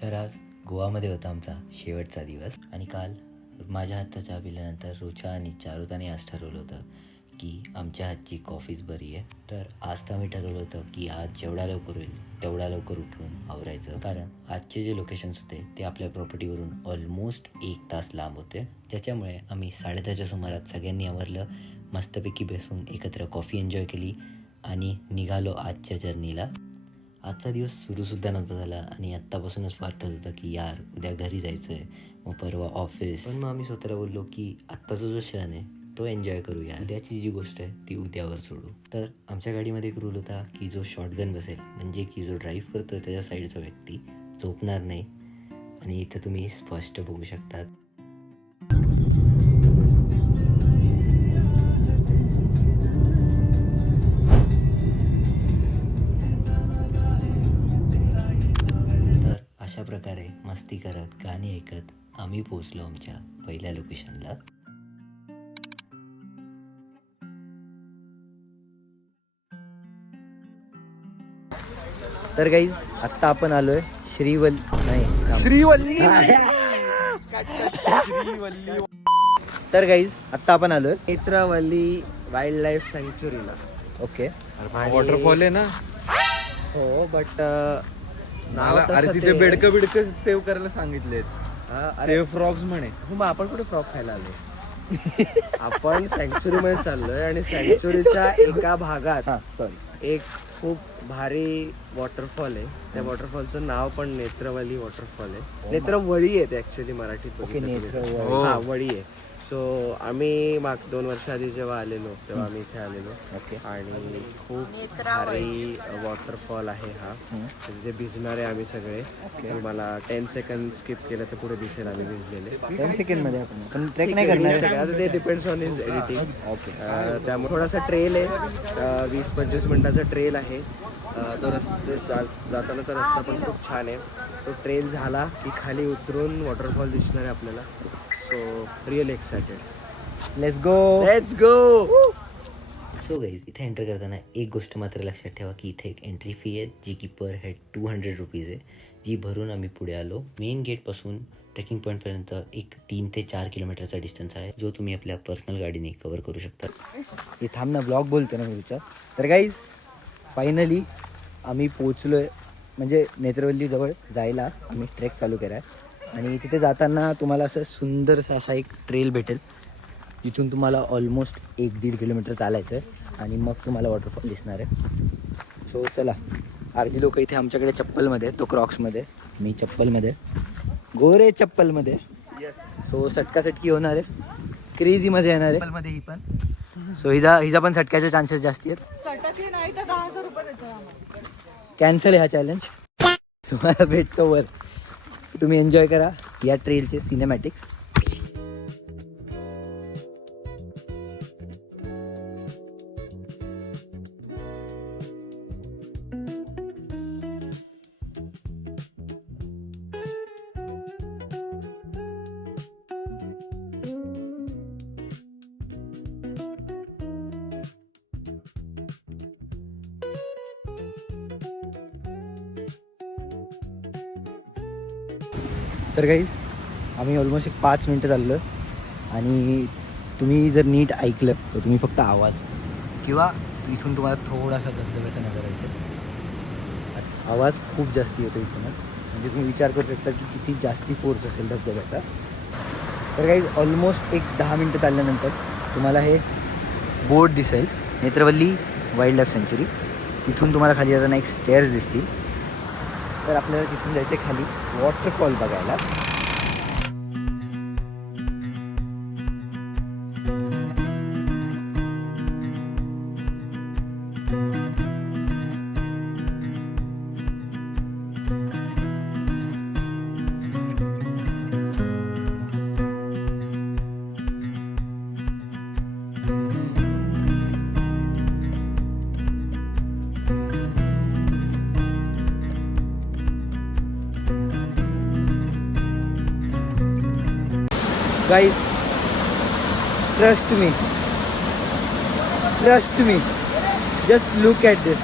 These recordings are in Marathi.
तर आज गोवामध्ये होता आमचा शेवटचा दिवस आणि काल माझ्या हातचा चहा पिल्यानंतर रुचा आणि चारुताने आज ठरवलं होतं की आमच्या हातची कॉफीच बरी आहे. तर आज तर आम्ही ठरवलं होतं की आज जेवढा लवकर होईल तेवढा लवकर उठून आवरायचं, कारण आजचे जे लोकेशन्स होते ते आपल्या प्रॉपर्टीवरून ऑलमोस्ट 1 तास लांब होते. त्याच्यामुळे आम्ही 10:30च्या सुमारात सगळ्यांनी आवरलं, मस्तपैकी बसून एकत्र कॉफी एन्जॉय केली आणि निघालो आजच्या जर्नीला. आजचा दिवस सुरूसुद्धा नव्हता झाला आणि आत्तापासूनच वाटत होतं की यार उद्या घरी जायचं आहे, मग परवा ऑफिस. पण मग आम्ही स्वतःला बोललो की आत्ताचा जो क्षण आहे तो एन्जॉय करूया, उद्याची जी गोष्ट आहे ती उद्यावर सोडू. तर आमच्या गाडीमध्ये एक रूल होता की जो शॉटगन बसेल, म्हणजे की जो ड्राईव्ह करतो त्याच्या साईडचा व्यक्ती झोपणार नाही. आणि इथं तुम्ही स्पष्ट बघू शकतात अशा प्रकारे मस्ती करत गाणी ऐकत आम्ही पोहोचलो आमच्या पहिल्या लोकेशनला. तर गाईज आत्ता आपण आलोय श्रीवल्ली. तर गाईज आत्ता आपण आलोय नेत्रवली वाईल्ड लाईफ सँक्च्युरीला. ओके. वॉटरफॉल आहे ना. हो बट अरे तिथे बेडकं बिडकं सेव्ह करायला सांगितलेत. सेव्ह फ्रॉग्स म्हणे. हो मग आपण कुठे फ्रॉक खायला आलोय? आपण सँक्च्युरी मध्ये चाललोय आणि सँक्च्युरीच्या एका भागात एक खूप भारी वॉटरफॉल आहे. त्या वॉटरफॉलचं नाव पण नेत्रवली वॉटरफॉल आहे. नेत्रवळी आहे ते ऍक्च्युली मराठीत. हा वळी आहे. सो आम्ही 2 वर्ष आधी जेव्हा आलेलो तेव्हा आम्ही इथे आलेलो. ओके. आणि खूप भारी वॉटरफॉल आहे हा. म्हणजे भिजणारे आम्ही सगळे. तुम्हाला 10 सेकंद स्किप केलं तर पुढे दिसेल आम्ही भिजलेले. 10 सेकंड मध्ये आपण ट्रेक नाही करणार. आता ते depends on his editing. Okay. त्यामुळे थोडासा ट्रेल आहे. 20-25 मिनिटाचा ट्रेल आहे. तो जातानाचा रस्ता पण खूप छान आहे. तो ट्रेल झाला की खाली उतरून वॉटरफॉल दिसणार आहे आपल्याला. So really excited. Let's go. So guys इथे एंटर करताना एक गोष्ट मात्र लक्षात ठेवा की इथे एक एंट्री फी आहे जी की पर हेड 200 रुपीज आहे, जी भरून आम्ही पुढे आलो. मेन गेटपासून ट्रेकिंग पॉईंटपर्यंत एक 3 ते 4 किलोमीटरचा डिस्टन्स आहे, जो तुम्ही आपल्या पर्सनल गाडीने कवर करू शकता. हे थांबना ब्लॉग बोलतो ना मी विचार. तर गाईज फायनली आम्ही पोचलो आहे, म्हणजे नेत्रवल्लीजवळ जायला आम्ही ट्रेक चालू केला आहे. आणि तिथे जाताना तुम्हाला असं सुंदरसा असा एक ट्रेल भेटेल, जिथून तुम्हाला ऑलमोस्ट 1-1.5 किलोमीटर चालायचं आहे आणि मग तुम्हाला वॉटरफॉल दिसणार आहे. सो चला. अर्धी लोक इथे आमच्याकडे चप्पलमध्ये, तो क्रॉक्समध्ये, मी चप्पलमध्ये, गोरे चप्पलमध्ये. सो सटकासटकी होणार आहे, क्रेझी मजा येणार आहे चप्पलमध्ये ही पण. सो हिजा पण सटकायचे चान्सेस जास्ती आहेत. कॅन्सल आहे हा चॅलेंज. तुम्हाला भेटतो वर. तुम्ही एन्जॉय करा या ट्रेलचे सिनेमॅटिक्स. तर गाईज आम्ही ऑलमोस्ट 5 मिनटं चाललो आणि तुम्ही जर नीट ऐकलं तर तुम्ही फक्त आवाज किंवा इथून तुम्हाला थोडासा धबधब्याचा नजारा दिसेल. आवाज खूप जास्ती येतो इथूनच, म्हणजे तुम्ही विचार करू शकता की किती जास्ती फोर्स असेल धबधब्याचा. तर गाईज ऑलमोस्ट एक 10 मिनटं चालल्यानंतर तुम्हाला हे बोर्ड दिसेल, नेत्रवल्ली वाईल्ड लाईफ सँक्च्युरी. इथून तुम्हाला खाली जाताना एक स्टेअर्स दिसतील. तर आपल्याला तिथून जायचं खाली वॉटरफॉल बघायला. Guys, trust me, just look at this.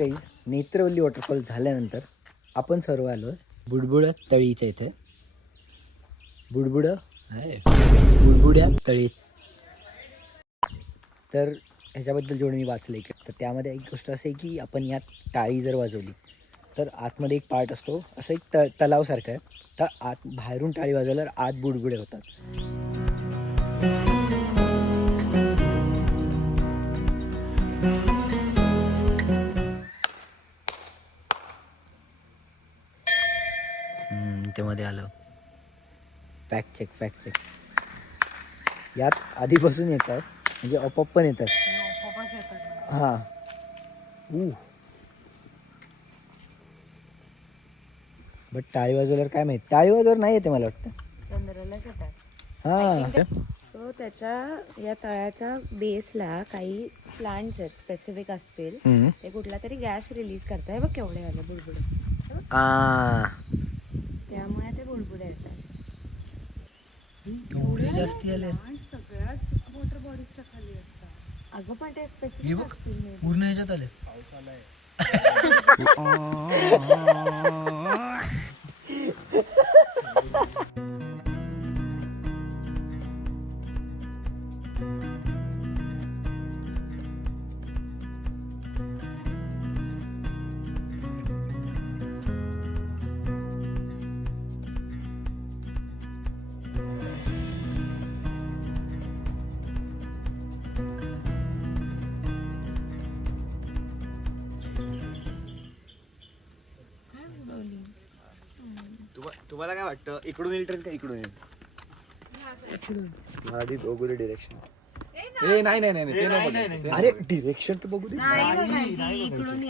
काही नेत्रवल्ली वॉटरफॉल झाल्यानंतर आपण सर्व आलो बुडबुड तळीच्या इथे. बुडबुड्या तळी. तर ह्याच्याबद्दल जेवढं मी वाचलं आहे तर त्यामध्ये एक गोष्ट असं आहे की आपण यात टाळी जर वाजवली तर आतमध्ये एक पार्ट असतो, असं एक तलावसारखं आहे. तर आत बाहेरून टाळी वाजवल्यावर आत बुडबुडे होतात. ते मध्ये आलं. Fact check. यात आधीपासून येतात म्हणजे अपोप पण येतात. हां. बट टाळी वाजवल्यावर काय माहिती, टाळी वाजवल्यावर नाही येते मला वाटतं. चंद्रालाच येतात. हां. सो त्याच्या या तळ्याच्या बेसला काही प्लांट्स आहेत स्पेसिफिक असतील. ते कुठला तरी गॅस रिलीज करताय बघ केवढे आले बुडबुडे. त्यामुळे ते बुडबुडे येतात. जास्ती आले सगळ्याच वॉटर बॉडीजच्या खाली असतात. अगं पण ते स्पेसिफिक असतील. पूर्ण ह्याच्यात आले. तुम्हाला काय वाटतं, इकडून येईल ट्रेन का इकडून येईल? आधी बघू दे डिरेक्शन. नाही ते नाही बोलायचं. अरे डिरेक्शन तर बघू दे.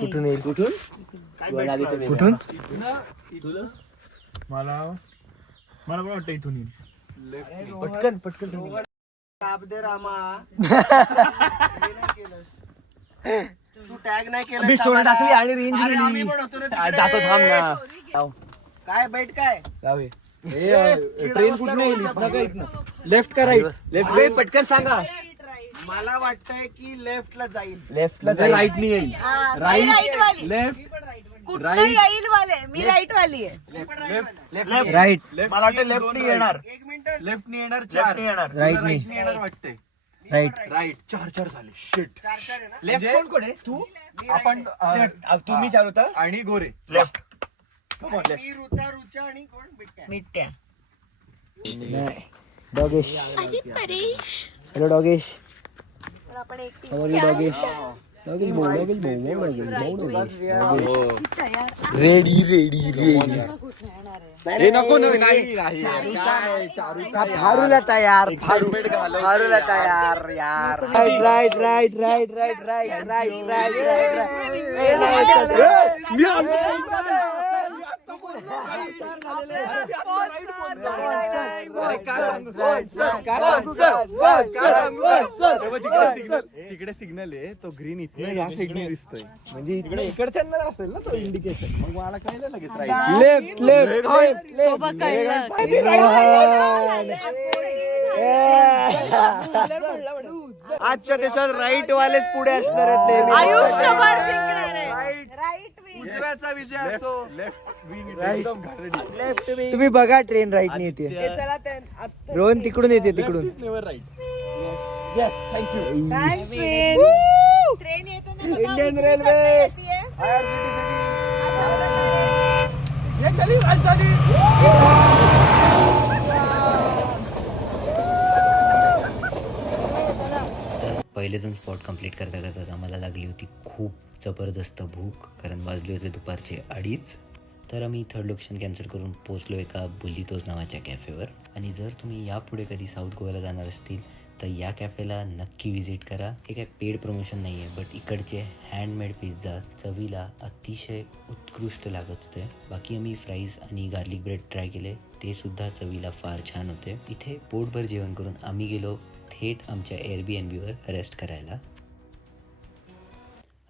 कुठून येईल? कुठून? मला पण वाटतं इथून येईल. पटकन दे रामा. तू टॅग नाही केलं, स्टोरी टाकली आणि रेंज गेली. आम्ही पण होतो ना जातो, थांब ना. काय बैठ काय जाऊया. ट्रेन कुठून येईल? लेफ्ट का राईट? लेफ्ट. पटकन सांगा. मला वाटतंय की लेफ्टला जाईल. लेफ्टला राईट नाही येईल. राईट लेफ्ट येईल वाले. मी राईट वाली आहे. राईट. मला वाटतं लेफ्ट येणार. एक मिनिट. लेफ्ट नाही येणार, चार राईट नाही. येणार वाटतंय. राईट. राईट. चार झाले. शिट. चार आहे ना. लेफ्ट कोण आहे? तू, आपण, तुम्ही चालू होता आणि गोरे. लेफ्ट. मी रुचा आणि कोण बिट्ट्या. नाही. डॉगेश. हॅलो डॉगेश. आपण एक डॉगेश. रेडी. नको ना. फारूला तयार. फारूला तयार यार. राईट. तिकडे सिग्नल आहे, तो ग्रीन इथनं या साईडने दिसतोय. म्हणजे इकडे इकडच्यांना असेल ना तो इंडिकेशन. मग मला कळलं लगेच राईट. लेफ्ट. आजच्या देशात राईट वालेच पुढे असणार आहेत नेहमी. उजव्याचा विजय असो. तुम्ही बघा ट्रेन राईट नाही येते. रोहन तिकडून येते तिकडून. थँक्स ट्रेन येते ना. Indian railway. पहिले दोन स्पॉट कंप्लीट करताच आम्हाला लागली होती खूप जबरदस्त भूक, कारण वाजले होते दुपारचे 2:30. तर आम्ही थर्ड लोकेशन कॅन्सल करून पोचलो एका बुलितोज नावाच्या कॅफेवर. आणि जर तुम्ही यापुढे कधी साऊथ गोव्याला जाणार असतील तर या कॅफेला नक्की व्हिजिट करा. हे काय पेड प्रमोशन नाही आहे, बट इकडचे हँडमेड पिझ्झा चवीला अतिशय उत्कृष्ट लागत होते. बाकी आम्ही फ्राईज आणि गार्लिक ब्रेड ट्राय केले, ते सुद्धा चवीला फार छान होते. इथे पोटभर जेवण करून आम्ही गेलो थेट आमच्या एअरबीएनबीवर रेस्ट करायला.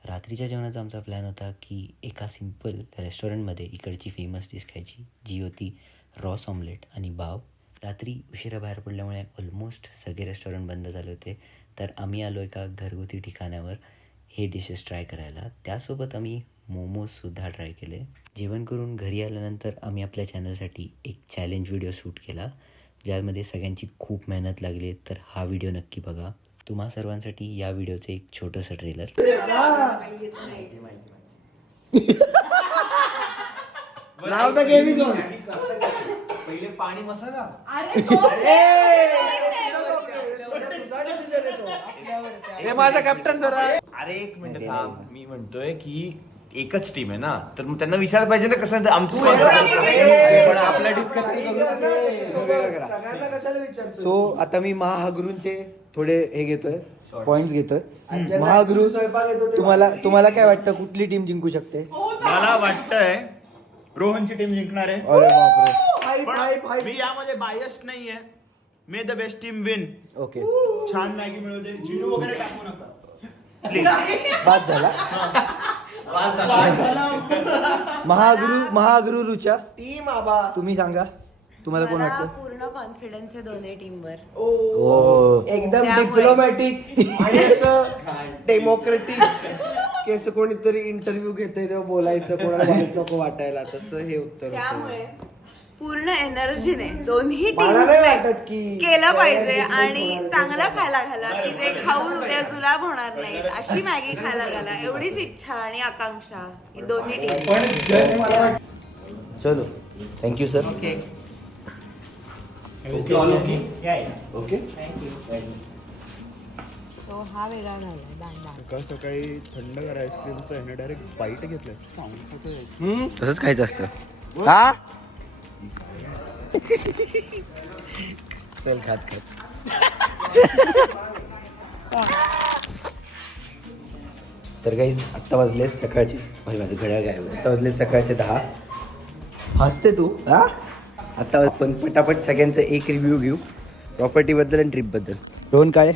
रात्रीच्या जेवणाचा आमचा प्लॅन होता की एका सिम्पल रेस्टॉरंटमध्ये इकडची फेमस डिश खायची, जी होती रॉस ऑमलेट आणि बाव. रात्री उशिरा बाहेर पडल्यामुळे ऑलमोस्ट सगळे रेस्टॉरंट बंद झाले होते, तर आम्ही आलो एका घरगुती ठिकाणावर. हे डिशेस ट्राय करायला. त्यासोबत आम्ही मोमोजसुद्धा ट्राय केले. जेवण करून घरी आल्यानंतर आम्ही आपल्या चॅनलसाठी एक चॅलेंज व्हिडिओ शूट केला, ज्यामध्ये सगळ्यांची खूप मेहनत लागली. तर हा व्हिडिओ नक्की बघा. तुम्हा सर्वांसाठी या व्हिडिओचं एक छोटंसं trailer. Now the game is on. पहिले पाणी मसाला. हे माझा कॅप्टन जरा. अरे एक मिनिट थांब, मी म्हणतोय की एकच टीम आहे ना, तर मग त्यांना विचारायला पाहिजे ना कसं आमचं आपलं डिस्कशन सगळ्यांना कशाला विचारतो? सो आता मी महागुरूंचे थोडे हे घेतोय, पॉइंट्स घेतोय. महागुरू, तुम्हाला काय वाटतं कुठली टीम जिंकू शकते? मला वाटतंय रोहनची टीम जिंकणार आहे. अरे बापरे. पण मी यामध्ये बायस नाहीये. मे the best team win. Okay, छान मॅगी मिळवते. जिनू वगैरे टाकू नका प्लीज. बाद झाला. महागुरू रुचा टीम आबा. तुम्ही सांगा, तुम्हाला कोण मला वाटतं? पूर्ण कॉन्फिडन्स आहे दोन्ही टीमवर. हो, एकदम त्यामुळे- डिप्लोमॅटिक आणि असं डेमोक्रेटिक. की असं कोणीतरी इंटरव्ह्यू घेतोय तेव्हा बोलायचं, कोणाला वाईट नको वाटायला, तसं हे उत्तर होतं. त्यामुळे पूर्ण एनर्जीने दोन्ही मला नाही वाटत टीम की केलं पाहिजे different आणि कोणाला चांगलं खायला घाला की जे खाऊन उद्या जुलाब होणार नाहीत अशी मॅगी खायला घाला. एवढीच इच्छा आणि आकांक्षा ही दोन्ही टीम. चलो, थँक्यू सर. ओके. तो हा वेगळा झाला. सकाळ सकाळी थंडगार आईस्क्रीमचं ह्याने डायरेक्ट बाईट घेतलंय. सांगू कुठे तसंच खायचं असतं. हा चल खात. तर काही आत्ता वाजलेत सकाळचे, भाई माझं घड्याळ काय आत्ता वाजलेत सकाळचे 10. हसते तू हा. आता आपण पटापट सगळ्यांचा एक रिव्ह्यू घेऊ प्रॉपर्टीबद्दल आणि ट्रिपबद्दल. रोहन काळे,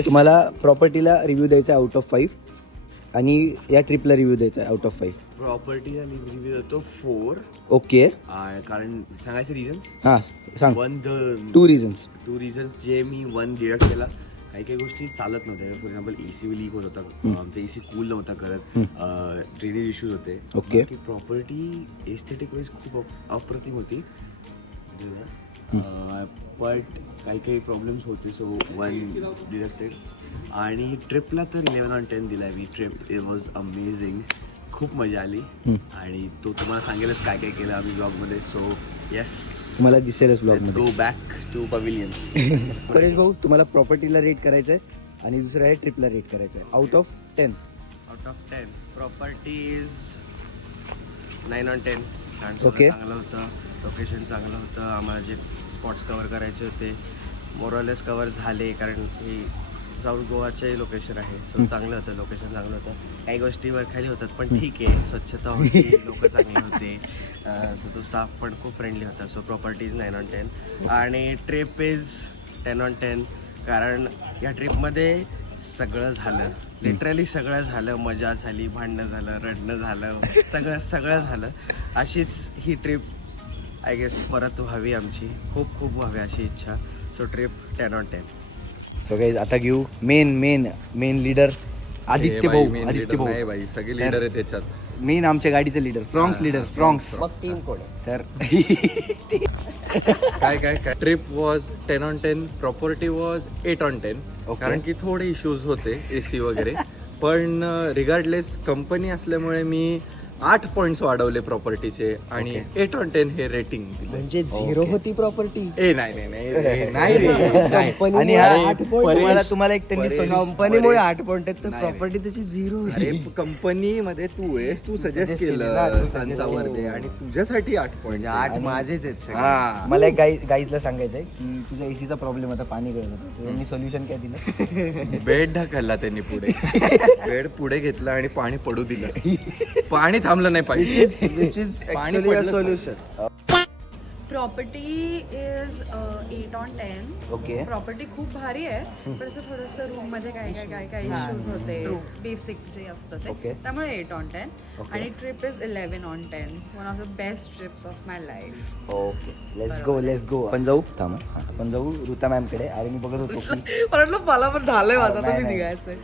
तुम्हाला प्रॉपर्टीला रिव्ह्यू द्यायचा आउट ऑफ 5 आणि या ट्रिपला रिव्ह्यू द्यायचा आउट ऑफ 5. प्रॉपर्टीला रिव्ह्यू देतो 4. ओके, कारण सांगायचे रिझन्स. हां सांग. One the 2 reasons. 2 reasons जे मी डिडक्ट केला. काही काही गोष्टी चालत नव्हत्या. फॉर एक्झाम्पल एसी लीक होत होता, आमचा एसी कूल नव्हता करत, ड्रेनेज इश्यूज होते. ओके. प्रॉपर्टी एस्थेटिक वाईज खूप अप्रतिम होती, बट काही काही प्रॉब्लेम्स होते. So 1 deducted. आणि ट्रिपला तर 11/10 दिलाय मी. Trip it was amazing. खूप मजा आली आणि तो तुम्हाला सांगेलच काय काय केलं आम्ही ब्लॉगमध्ये. सो येस, तुम्हाला दिसेलच ब्लॉग लेट्स मध्ये. Go back to pavilion. Paresh भाऊ, तुम्हाला प्रॉपर्टीला रेट करायचं आहे आणि दुसरं आहे ट्रिपला रेट करायचं आहे. Out of 10. Out of 10 property is 9/10. कारण Okay. चांगलं होतं, लोकेशन चांगलं होतं. आम्हाला जे स्पॉट्स कव्हर करायचे होते मोरलेस कव्हर झाले, कारण हे साऊथ गोवाचे लोकेशन आहे. सो चांगलं होतं, लोकेशन चांगलं होतं. काही गोष्टी वरखाली होतात पण ठीक आहे. स्वच्छता होती, लोक चांगली होते. सो तो स्टाफ पण खूप फ्रेंडली होता. So property is 9/10. आणि ट्रिप इज 10/10. कारण या ट्रिपमध्ये सगळं झालं, लिटरली सगळं झालं. मजा झाली, भांडणं झालं, रडणं झालं, सगळं झालं. अशीच ही ट्रिप आय गेस परत व्हावी आमची. खूप खूप व्हावी अशी इच्छा. So trip 10/10. सो काही आता घेऊ मेन लीडर आदित्य भाऊ. भाई सगळे लीडर आहे त्याच्यात. मेन आमच्या गाडीचं लीडर, फ्रॉंक्स. मग टीम कोण? तर काय trip was 10/10. Property was 8/10. Okay. कारण की थोडे इश्यूज होते एसी वगैरे. पण रिगार्डलेस कंपनी असल्यामुळे मी 8 पॉइंट्स वाढवले प्रॉपर्टीचे आणि 8/10 हे रेटिंग दिले. म्हणजे 0 होती प्रॉपर्टी. नाही रे, नाही. आणि हा तुम्हाला एक त्यांनी कंपनीमुळे 8 पॉइंट आहेत, तर प्रॉपर्टी तशी 0 अरे होती. कंपनीमध्ये तू आहेस, तू सजेस्ट Suggest केलं केलं ना, सांचावर दे आणि तुझ्यासाठी 8 पॉइंट. 8 माझेच आहेत सगळे. हा. मला एक गाईजला सांगायचं आहे की तुझ्या एसीचा प्रॉब्लेम होता, पाणी गळत होतं. तर त्यांनी सोल्युशन काय दिलं? बेड ढकलला त्यांनी पुढे. बेड पुढे घेतला आणि पाणी पडू दिलं. पाणी थांबलं नाही पाहिजे. Which is पाणी actually a पडलं solution. Property is 8/10. Okay. Property खूप भारी आहे, पण असं थोडंसं रूम मध्ये काय इश्यूज होते, बेसिक जे असतं Okay. ते, त्यामुळे 8/10. आणि trip is 11/10. One of the best trips of my life. Okay, let's go. आपण जाऊ, थांबा, आपण जाऊ ऋता मॅम कडे. अरे मी बघत होतो की परत मला पण झालंय माझं, नाही, तुम्ही नाही. निघायचंय.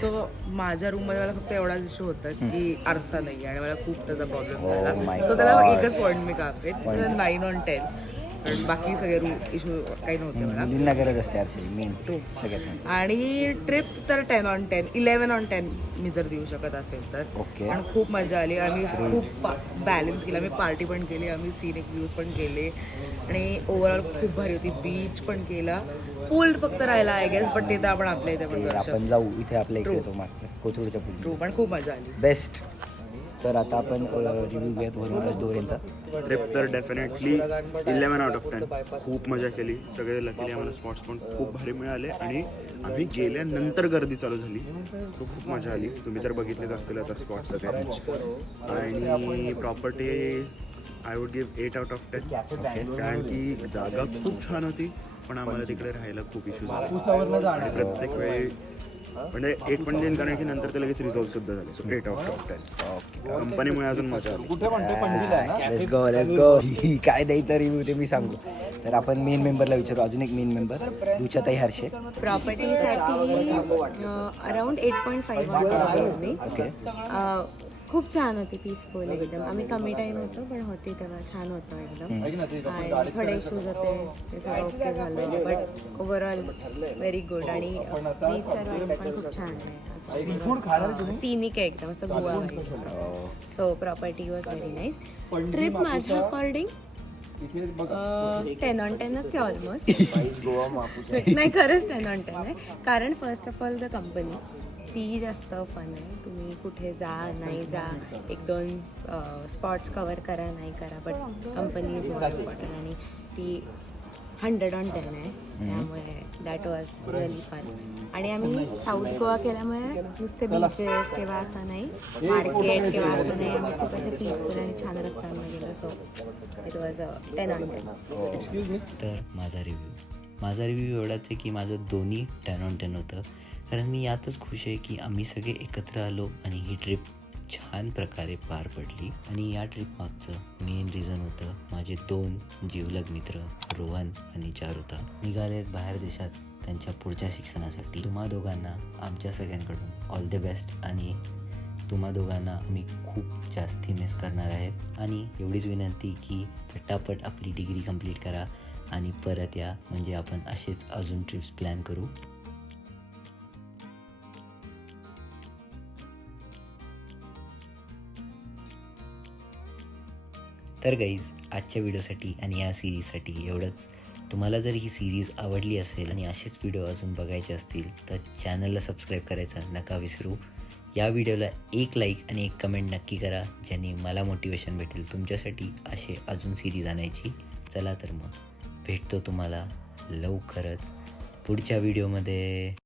सो माझ्या रूम मध्ये मला फक्त एवढाच इश्यू होता की आरसा नाही आणि मला खूप त्याचा प्रॉब्लेम my झाला. सो त्याला एकच पॉईंट मी कापले 9/10. कारण बाकी सगळे रूम इश्यू काही नव्हते मला. मुलींना गरज असते आरशी मेन सगळ्यात म्हणजे. आणि ट्रिप तर 10/10, 11/10 मी जर देऊ शकत असेल तर. ओके. पण खूप मजा आली. आम्ही खूप बॅलन्स केला. आम्ही पार्टी पण केली, आम्ही सिनिक व्ह्यूज पण केले आणि ओव्हरऑल खूप भारी होती. बीच पण केला. पूल फक्त राहिला आय गेस, बट ते तर आपण आपल्या इथे पण करू आपण शकतो. जाऊ इथे आपल्या इकडे तो मागच्या कोथरूडच्या पुढे ट्रू, पण खूप मजा आली. बेस्ट. तर आता आपण रिव्ह्यू घेऊयात वरुणराज दोरेंचा. ट्रिप तर डेफिनेटली 11/10. खूप मजा केली. सगळे लकीली आम्हाला स्पॉट्स पण खूप भारी मिळाले आणि आम्ही गेल्यानंतर गर्दी चालू झाली. सो खूप मजा आली. तुम्ही तर बघितलेच असतील आता स्पॉट्स सगळे. आणि प्रॉपर्टी आय वुड गिव्ह 8/10. कारण की जागा खूप छान होती, पण आम्हाला तिकडे राहायला खूप इश्यूज झाले. प्रत्येक वेळी म्हणजे 8 पण देईन, कारण की नंतर ते लगेच रिझॉल्व सुद्धा झाले. सो 8/10. कंपनीमुळे अजून मजा आली. Let's go. काय द्यायचं रिव्ह्यू ते मी सांगू. तर आपण मेन मेंबरला विचारू. अजून एक मेन मेंबर रुचाताई हर्षे. प्रॉपर्टीसाठी अराउंड 8.5 मी. ओके. खूप छान होती, पीसफुल एकदम. आम्ही कमी टाइम होतो पण होती तेव्हा छान होतं एकदम. आणि थोडे इश्यूज होते, ते सगळं ओके झालं. But overall very good. आणि नेचर वाईज पण खूप छान आहे. सिनिक आहे एकदम, असं Goa wise. So property was very nice. Trip माझ्या अकॉर्डिंग 10/10च आहे ऑलमोस्ट. नाही, खरंच 10/10 आहे. कारण first of all the company ती जास्त फन आहे. तुम्ही कुठे जा नाही जा, 1-2 स्पॉट्स कवर करा नाही करा, but company is more important. आणि ती 100/10 आहे. त्यामुळे दॅट वॉज रिअली फन. आणि आम्ही साऊथ गोवा केल्यामुळे नुसते बीचेस किंवा असं नाही, मार्केट किंवा असं नाही, आम्ही खूप असे पीसफुल आणि छान रस्त्यांना गेलो. So it was 10/10. तर माझा रिव्ह्यू एवढाच आहे की माझं दोन्ही 10/10 होतं. कारण मी यातच खुश आहे की आम्ही सगळे एकत्र आलो आणि ही ट्रिप छान प्रकारे पार पडली. आणि या ट्रिप मागचं मेन रिझन होतं माझे 2 जिवलग मित्र रोहन आणि चारुता निघालेत बाहेर देशात त्यांच्या पुढच्या शिक्षणासाठी. तुम्हा दोघांना आमच्या सगळ्यांकडून ऑल द बेस्ट. आणि तुम्हा दोघांना आम्ही खूप जास्ती मिस करणार आहेत. आणि एवढीच विनंती की पटापट आपली डिग्री कंप्लीट करा आणि परत या, म्हणजे आपण असेच अजून ट्रिप्स प्लॅन करू. तर गाईज, आजच्या व्हिडिओसाठी आणि या सिरीजसाठी एवढंच. तुम्हाला जर ही सिरीज आवडली असेल आणि असेच व्हिडिओ अजून बघायचे असतील तर चॅनलला सबस्क्राईब करायचं नका विसरू. या व्हिडिओला 1 लाईक आणि 1 कमेंट नक्की करा, ज्याने मला मोटिवेशन भेटेल तुमच्यासाठी असे अजून सिरीज आणायची. चला तर मग भेटतो तुम्हाला लवकरच पुढच्या व्हिडिओमध्ये.